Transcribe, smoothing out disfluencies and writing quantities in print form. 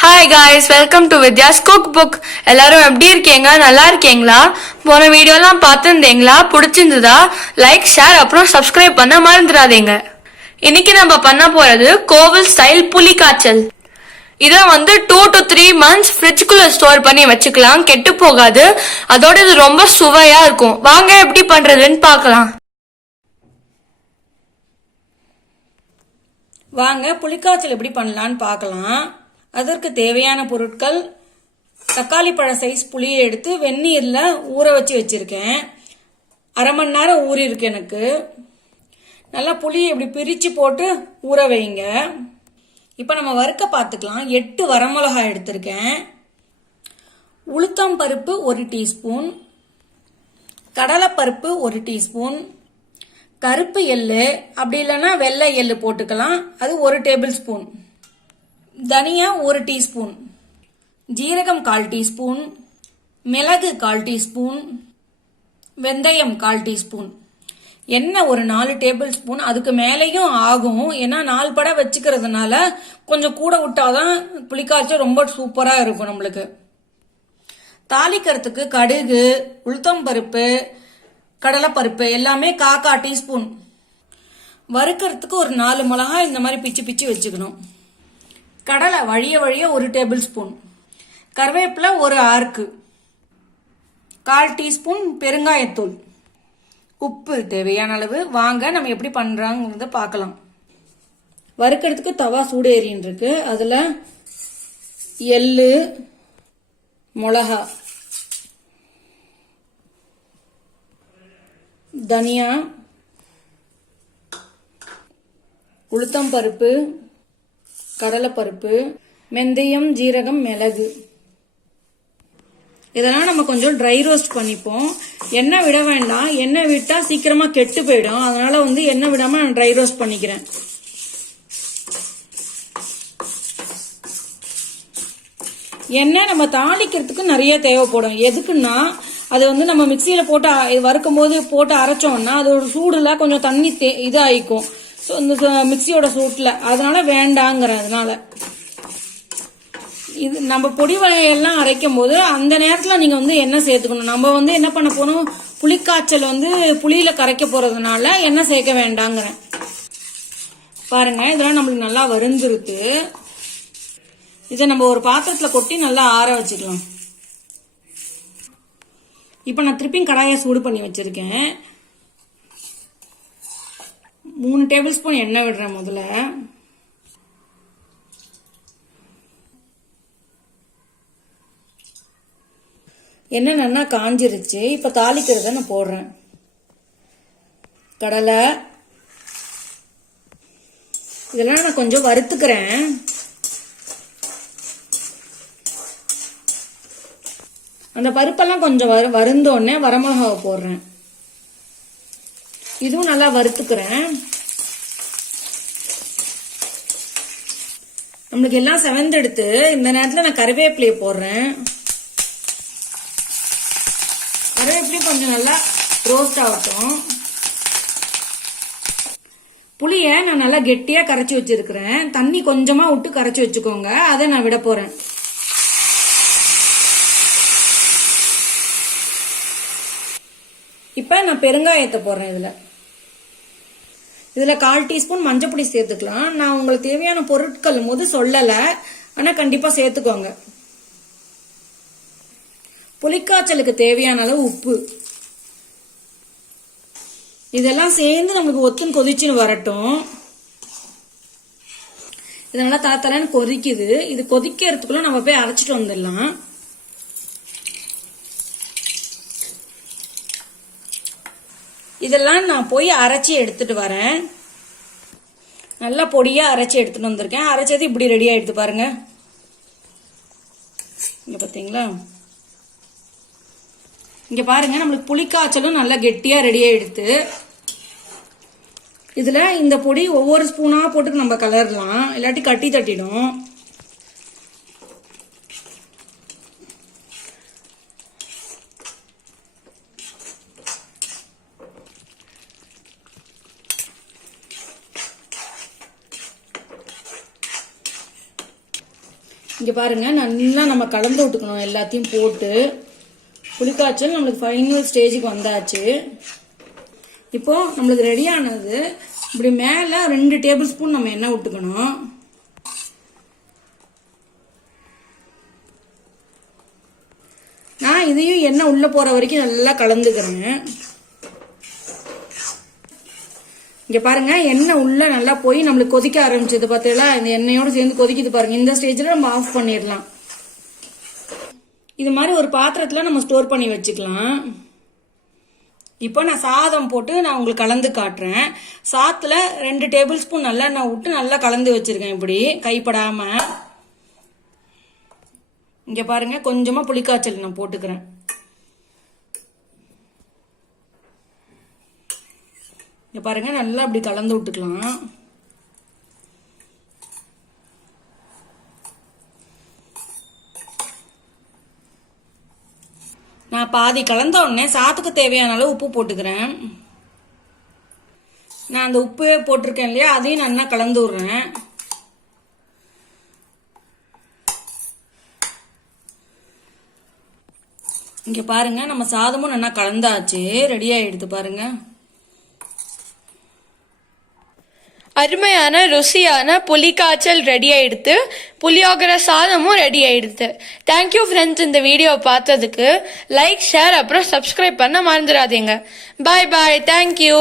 Hi guys, welcome to Vidya's cook book. எல்லாரும் எப்படி இருக்கீங்க? நல்லா இருக்கீங்களா? போன வீடியோலாம் பார்த்துருந்தீங்களா? பிடிச்சிருந்ததா? லைக், ஷேர் அப்புறம் சப்ஸ்கிரைப் பண்ண மறந்துடாதீங்க. இன்னைக்கு நம்ம பண்ண போறது கோவில் ஸ்டைல் புளி காய்ச்சல். இதை 2 to 3 months ஃப்ரிட்ஜுக்குள்ள ஸ்டோர் பண்ணி வச்சுக்கலாம், கெட்டு போகாது. அதோட இது ரொம்ப சுவையா இருக்கும். வாங்க எப்படி பண்றதுன்னு பார்க்கலாம். வாங்க புளிக்காய்ச்சல் எப்படி பண்ணலான்னு பார்க்கலாம். அதற்கு தேவையான பொருட்கள்: தக்காளி பழ சைஸ் புளியை எடுத்து வெந்நீரில் ஊற வச்சு வச்சிருக்கேன். அரை மணி நேரம் ஊறிருக்கு எனக்கு. நல்லா புளியை இப்படி பிரித்து போட்டு ஊற வைங்க. இப்போ நம்ம வறுக்க பார்த்துக்கலாம். 8 வரமிளகாய் எடுத்திருக்கேன். உளுத்தம் பருப்பு 1 டீஸ்பூன், கடலைப்பருப்பு 1 டீஸ்பூன், கருப்பு எள்ளு அப்படி இல்லைன்னா வெள்ளை எள்ளு போட்டுக்கலாம், அது 1 டேபிள் ஸ்பூன், தனியா 1 டீஸ்பூன், ஜீரகம் 1/4 டீஸ்பூன், மிளகு 1/4 டீஸ்பூன், வெந்தயம் 1/4 டீஸ்பூன், எண்ணெய் ஒரு 4 டேபிள் ஸ்பூன். அதுக்கு மேலேயும் ஆகும், ஏன்னா 4 படை வச்சுக்கிறதுனால கொஞ்சம் கூட விட்டாதான் புளிக்காய்ச்சல் ரொம்ப சூப்பராக இருக்கும் நம்மளுக்கு. தாளிக்கிறதுக்கு கடுகு, உளுத்தம் பருப்பு, கடலைப்பருப்பு எல்லாமே 1/4 டீஸ்பூன். வறுக்கிறதுக்கு ஒரு 4 மிளகாய் இந்த மாதிரி பிச்சு பிச்சு வச்சுக்கணும். கடலை வழிய 1 டேபிள் ஸ்பூன், கருவேப்பிலை 1 ஆர்க்கு, 1/4 டீஸ்பூன் பெருங்காயத்தூள், உப்பு தேவையான அளவு. வாங்க நம்ம எப்படி பண்றாங்கிறத பார்க்கலாம். வறுக்கிறதுக்கு தவா சூடு ஏறின்னு இருக்கு. அதுல எள்ளு, மிளகா, தனியா, உளுத்தம் பருப்பு, கடலைப்பருப்பு, வெந்தயம், ஜீரகம், மிளகு இதெல்லாம் நம்ம கொஞ்சம் ட்ரை ரோஸ்ட் பண்ணிப்போம். எண்ணெய் விட வேண்டாம், எண்ணெய் விட்டா சீக்கிரமா கெட்டு போயிடும். அதனால எண்ணெய் விடாம நான் ட்ரை ரோஸ்ட் பண்ணிக்கிறேன். எண்ணெய் நம்ம தாளிக்கிறதுக்கு நிறைய தேவைப்படும். எதுக்குன்னா அது நம்ம மிக்சியில போட்டு வறுக்கும் போது போட்டு அரைச்சோம்னா அது ஒரு சூடுல கொஞ்சம் தண்ணி இதாயிக்கும். இந்த மிக்சியோட சூட்ல, அதனால வேண்டாங்கிறேன். அதனால இது நம்ம பொடி வகையெல்லாம் அரைக்கும் போது அந்த நேரத்துல நீங்க எண்ணெய் சேர்த்துக்கணும். நம்ம என்ன பண்ண போறோம், புளிக்காய்ச்சல் புளியில கரைக்க போறதுனால எண்ணெய் சேர்க்க வேண்டாங்கிறேன். பாருங்க, இதெல்லாம் நம்மளுக்கு நல்லா வருந்துருக்கு. இதை நம்ம ஒரு பாத்திரத்துல கொட்டி நல்லா ஆற வச்சுக்கலாம். இப்ப நான் திருப்பியும் கடாயை சூடு பண்ணி வச்சிருக்கேன். 3 டேபிள் ஸ்பூன் எண்ணெய் விடுறேன். முதல்ல எண்ணெய் நல்லா காஞ்சிருச்சு. இப்ப தாளிக்கிறத நான் போடுறேன். கடலை இதெல்லாம் நான் கொஞ்சம் வறுத்துக்கிறேன். அந்த பருப்பெல்லாம் கொஞ்சம் வருந்தோடனே வரமிளகாவை போடுறேன். இதுவும் நல்லா வறுத்துக்கிறேன். நம்மளுக்கு எல்லாம் செவந்தெடுத்து இந்த நேரத்துல நான் கருவேப்பிலையை போடுறேன். கருவேப்பிலையும் கொஞ்சம் நல்லா ரோஸ்ட் ஆகட்டும். புளிய நான் நல்லா கெட்டியா கரைச்சி வச்சிருக்கிறேன். தண்ணி கொஞ்சமா விட்டு கரைச்சி வச்சுக்கோங்க. அதை நான் விட போறேன். இப்ப நான் பெருங்காயத்தை போடுறேன். இதுல 1/4 டீஸ்பூன் மஞ்சப்பொடி சேர்த்துக்கலாம். நான் உங்களுக்கு தேவையான பொருட்கள் போது சொல்லல, ஆனா கண்டிப்பா சேர்த்துக்கோங்க. புளிக்காய்ச்சலுக்கு தேவையான அளவு உப்பு. இதெல்லாம் சேர்ந்து நமக்கு ஒத்துன்னு கொதிச்சுன்னு வரட்டும். இதனால தலன்னு கொதிக்குது. இது கொதிக்கிறதுக்குள்ள நம்ம போய் அரைச்சிட்டு வந்துடலாம். இதெல்லாம் நான் போய் அரைச்சி எடுத்துட்டு வரேன். நல்லா பொடியா அரைச்சி எடுத்துட்டு வந்திருக்கேன். அரைச்சது இப்படி ரெடி ஆயிடுது பாருங்க. இங்க பாத்தீங்களா? இங்க பாருங்க, நம்மளுக்கு புளிக்காய்ச்சலும் நல்லா கெட்டியா ரெடி ஆயிடுது. இதுல இந்த பொடி ஒவ்வொரு ஸ்பூனா போட்டு நம்ம கலரலாம், இல்லாட்டி கட்டி தட்டிடும். இங்கே பாருங்க நல்லா நம்ம கலந்து விட்டுக்கணும் எல்லாத்தையும் போட்டு. புளிக்காய்ச்சல் நம்மளுக்கு ஃபைனல் ஸ்டேஜுக்கு வந்தாச்சு. இப்போ நம்மளுக்கு ரெடியானது. இப்படி மேலே 2 டேபிள் ஸ்பூன் நம்ம எண்ணெய் விட்டுக்கணும். நான் இதையும் எண்ணெய் உள்ளே போகிற வரைக்கும் நல்லா கலந்துக்கிறேன். இங்கே பாருங்க எண்ணெய் உள்ள நல்லா போய் நம்மளுக்கு கொதிக்க ஆரம்பிச்சது பார்த்தீங்களா? இந்த எண்ணெயோடு சேர்ந்து கொதிக்குது பாருங்க. இந்த ஸ்டேஜில் நம்ம ஆஃப் பண்ணிடலாம். இது மாதிரி ஒரு பாத்திரத்தில் நம்ம ஸ்டோர் பண்ணி வச்சுக்கலாம். இப்போ நான் சாதம் போட்டு நான் உங்களுக்கு கலந்து காட்டுறேன். சாத்தில் 2 டேபிள் ஸ்பூன் நல்லெண்ணெய் விட்டு நல்லா கலந்து வச்சிருக்கேன். இப்படி கைப்படாம. இங்கே பாருங்க கொஞ்சமாக புளிக்காய்ச்சல் நான் போட்டுக்கிறேன். இங்கே பாருங்க நல்லா அப்படி கலந்து விட்டுக்கலாம். நான் பாதி கலந்த உடனே சாத்துக்கு தேவையான அளவு உப்பு போட்டுக்கிறேன். நான் அந்த உப்பு போட்டிருக்கேன் இல்லையா, அதையும் நல்லா கலந்து விடுறேன். இங்க பாருங்க நம்ம சாதமும் நல்லா கலந்தாச்சு. ரெடி ஆயிடுது பாருங்க. அருமையான ருசியான புளிக்காய்ச்சல் ரெடி ஆயிடுது. புளியோகரை சாதமும் ரெடி ஆயிடுது. தேங்க்யூ ஃப்ரெண்ட்ஸ், இந்த வீடியோ பார்த்ததுக்கு. லைக், ஷேர் அப்புறம் சப்ஸ்கிரைப் பண்ண மறந்துடாதீங்க. பாய் பாய். தேங்க்யூ.